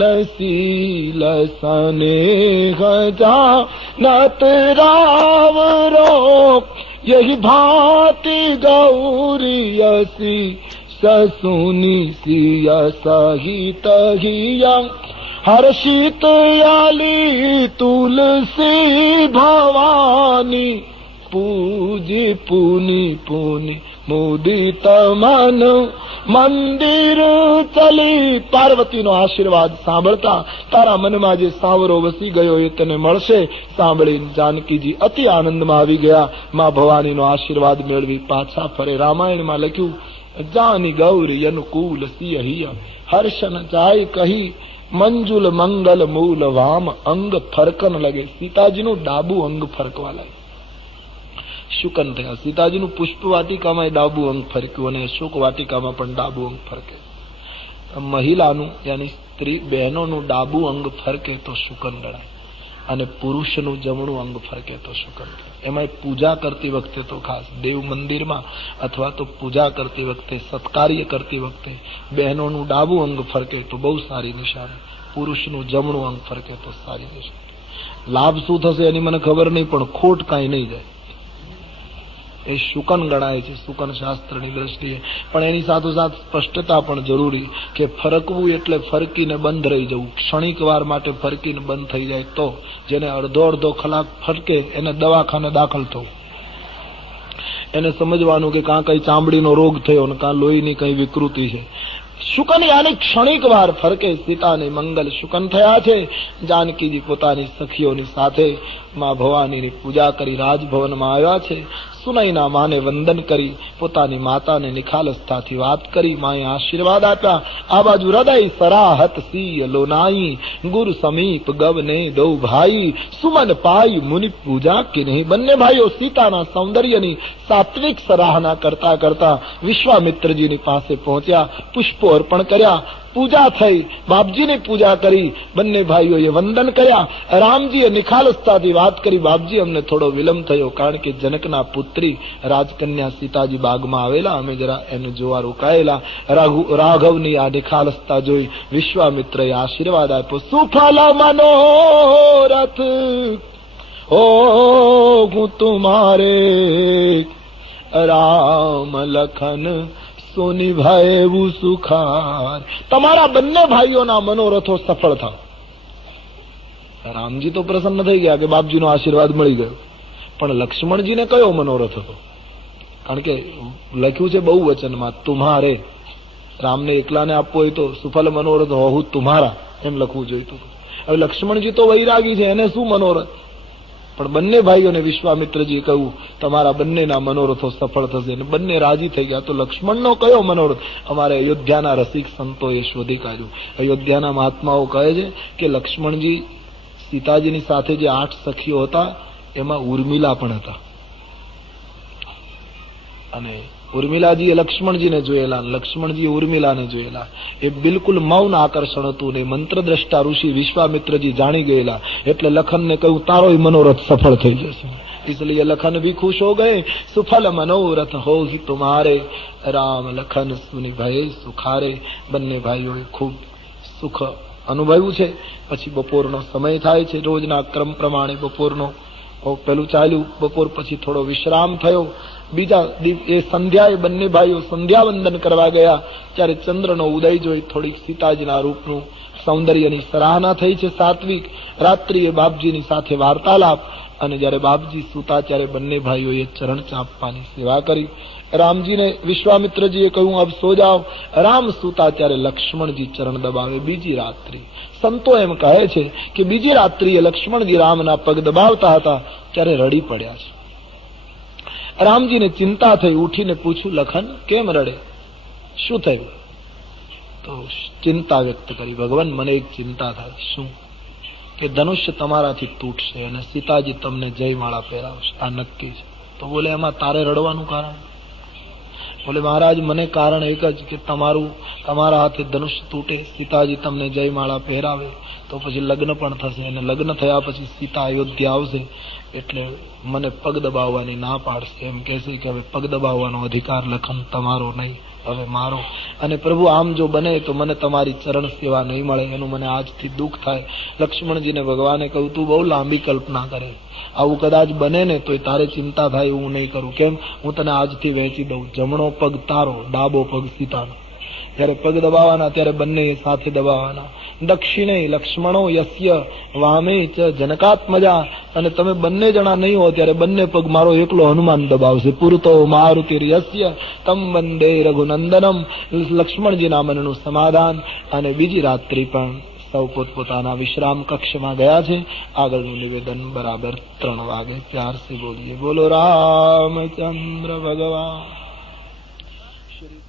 નસીલ સ્નેહ જા નત રાવરો, યહી ભાતિ ગૌરીયસી સસુની સિય સહિત હિયં, હર્ષિત યાલી તુલસી ભવાની, પૂજી પુની પુની મુદિત મન મંદિર ચલી. પાર્વતીનો આશીર્વાદ સાંભળતા તારા મનમાં જે સાવરો વસી ગયો એ તને મળશે. સાંભળીને જાનકીજી અતિ આનંદમાં આવી ગયા. માં ભવાનીનો આશીર્વાદ મેળવી પાછા ફરે. રામાયણમાં લખ્યું, જાની ગૌરી અનુકૂલ સિય હિય, હર્ષન જાય કહી, મંજુલ મંગલ મૂલ વામ, અંગ ફરકન લગે. સીતાજીનું ડાબુ અંગ ફરકવા લાગ્યું. શુકન થયા. સીતાજીનું પુષ્પ વાટિકામાં ડાબુ અંગ ફરક્યું અને અશોક વાટિકામાં પણ ડાબુ અંગ ફરકે. મહિલાનું યાની સ્ત્રી બહેનોનું ડાબું અંગ ફરકે તો શુકન ગણાય અને પુરુષનું જમણું અંગ ફરકે તો શુકન. એમાં પૂજા કરતી વખતે તો ખાસ દેવ મંદિરમાં અથવા તો પૂજા કરતી વખતે, સત્કાર્ય કરતી વખતે બહેનોનું ડાબું અંગ ફરકે તો બહુ સારી નિશાની, પુરુષનું જમણું અંગ ફરકે તો સારી નિશાની. લાભ શું થશે એની મને ખબર નહીં, પણ ખોટ કાંઈ નહીં જાય. એ શુકન ગણાય છે શુકન શાસ્ત્રની દ્રષ્ટિએ. પણ એની સાથોસાથ સ્પષ્ટતા પણ જરૂરી કે ફરકવું એટલે ફરકીને બંધ રહી જવું. ક્ષણિક વાર માટે ફરકીને બંધ થઈ જાય તો, જેને અડધો કલાક ફરકે એને દવાખાને દાખલ થવું. એને સમજવાનું કે કાં કઈ ચામડીનો રોગ થયો ને કાં લોહીની કઈ વિકૃતિ છે. શુકન યાની ક્ષણિક વાર ફરકે. સીતાને મંગલ શુકન થયા છે. જાનકીજી પોતાની સખીઓની સાથે માં ભવાનીની પૂજા કરી રાજભવનમાં આવ્યા છે. સુનૈના માને વંદન કરી પોતાની માતાને નિખાલસતાથી વાત કરી, માએ આશીર્વાદ આપ્યા. આ બાજુ હૃદય સરાહત સિંહ લોનાઈ, ગુરુ સમીપ ગવને દો ભાઈ, સુમન પાઈ મુનિ પૂજા કે નહીં. બંને ભાઈઓ સીતાના સૌંદર્યની સાત્વિક સરાહના કરતા કરતા વિશ્વામિત્રજીની પાસે પહોંચ્યા, પુષ્પો અર્પણ કર્યા, પૂજા થઈ, બાપજીની પૂજા કરી. બંને ભાઈઓએ વંદન કર્યા. રામજીએ નિખાલસતાથી વાત કરી, બાપજી અમને થોડો વિલંબ થયો કારણ કે જનકના પુત્રી રાજકન્યા સીતાજી બાગમાં આવેલા, અમે જરા એને જોવા રોકાયેલા. રાઘવની આ નિખાલસતા જોઈ વિશ્વામિત્રએ આશીર્વાદ આપ્યો. સુફલ મનોરથ ઓ હું તુમારે, રામ લખન નિભાયું સુખાર. તમારા બંને ભાઈઓના મનોરથો સફળ થાય. રામજી તો પ્રસન્ન થઈ ગયા કે બાપજીનો આશીર્વાદ મળી ગયો, પણ લક્ષ્મણજીને કયો મનોરથ હતો? કારણ કે લખ્યું છે બહુવચનમાં તુમ્હારે. રામને એકલાને આપવો હોય તો સુફલ મનોરથ હોવું તુમ્હારા એમ લખવું જોઈતું. હવે લક્ષ્મણજી તો વૈરાગી છે, એને શું મનોરથ? પણ બંને ભાઈઓને વિશ્વામિત્રજીએ કહ્યું તમારા બંનેના મનોરથો સફળ થશે, અને બંને રાજી થઈ ગયા. તો લક્ષ્મણનો કયો મનોરથ? અમારે અયોધ્યાના રસિક સંતોએ શોધી કાઢ્યું. અયોધ્યાના મહાત્માઓ કહે છે કે લક્ષ્મણજી સીતાજીની સાથે જે 8 સખીઓ હતા એમાં ઉર્મિલા પણ હતા. અને ઉર્મિલાજીએ લક્ષ્મણજીને જોયેલા, લક્ષ્મણજીએ ઉર્મિલાને જોયેલા. એ બિલકુલ મૌન આકર્ષણ હતું ને મંત્રદ્રષ્ટા ઋષિ વિશ્વામિત્રજી જાણી ગયેલા. એટલે લખનને કહ્યું તારો મનોરથ સફળ થઈ જશે. इसलिए लखन भी खुश हो गए. सुफल मनोरथ हो ही तुम्हारे, राम लखन सुनि भये सुखारे. બંને ભાઈઓએ ખૂબ સુખ અનુભવ્યું છે. પછી બપોરનો સમય થાય છે. રોજના ક્રમ પ્રમાણે બપોરનો પેલું ચાલ્યું. બપોર પછી થોડો વિશ્રામ થયો. બીજા એ સંધ્યાએ બંને ભાઈઓ સંધ્યા વંદન કરવા ગયા. ત્યારે ચંદ્રનો ઉદય જોઈ થોડીક સીતાજીના રૂપનું સૌંદર્યની સરાહના થઈ છે સાત્વિક. રાત્રિએ બાપજીની સાથે વાર્તાલાપ. અને જયારે બાપજી સૂતા ત્યારે બંને ભાઈઓએ ચરણ ચાંપવાની સેવા કરી. રામજીને વિશ્વામિત્રજીએ કહ્યું અબ સો જાઓ. રામ સૂતા ત્યારે લક્ષ્મણજી ચરણ દબાવે. બીજી રાત્રિ સંતો એમ કહે છે કે બીજી રાત્રિએ લક્ષ્મણજી રામના પગ દબાવતા હતા ત્યારે રડી પડ્યા છે. રામજીને ચિંતા થઈ. ઉઠીને પૂછ્યું લખન કેમ રડે, શું થયું? તો ચિંતા વ્યક્ત કરી. ભગવાન મને એક ચિંતા થાય. શું? કે ધનુષ્ય તમારાથી તૂટશે અને સીતાજી તમને જયમાળા પહેરાવશે, આ નક્કી છે. તો બોલે એમાં તારે રડવાનું કારણ? બોલે મહારાજ મને કારણ એક જ કે તમારા હાથે ધનુષ્ય તૂટે, સીતાજી તમને જયમાળા પહેરાવે તો પછી લગ્ન પણ થશે, અને લગ્ન થયા પછી સીતા અયોધ્યા આવશે એટલે મને પગ દબાવવાની ના પાડશે. એમ કહેશે કે હવે પગ દબાવવાનો અધિકાર લખન તમારો નહીં, હવે મારો. અને પ્રભુ આમ જો બને તો મને તમારી ચરણ સેવા નહીં મળે, એનું મને આજથી દુઃખ થાય. લક્ષ્મણજીને ભગવાને કહ્યું તું બહુ લાંબી કલ્પના કરે, આવું કદાચ બને ને તો તારે ચિંતા થાય એવું નહીં કરું. કેમ? હું તને આજથી વહેંચી દઉં. જમણો પગ તારો, ડાબો પગ સીતાનો. જયારે પગ દબાવવાના ત્યારે બંને સાથે દબાવવાના. દક્ષિણે લક્ષ્મણો યસ્ય વામે ચ જનકાત્મજા. અને તમે બંને જણા નહીં હો ત્યારે બંને પગ મારો એકલો હનુમાન દબાવશે. પુરતો મારુતિર યસ્ય તમ વંદે રઘુનંદનમ. લક્ષ્મણજીના મનનું સમાધાન. અને બીજી રાત્રિ પણ સૌ પોતપોતાના વિશ્રામ કક્ષમાં ગયા છે. આગળનું નિવેદન બરાબર 3 વાગે પ્યાર સે બોલીએ. બોલો રામચંદ્ર ભગવાન શ્રી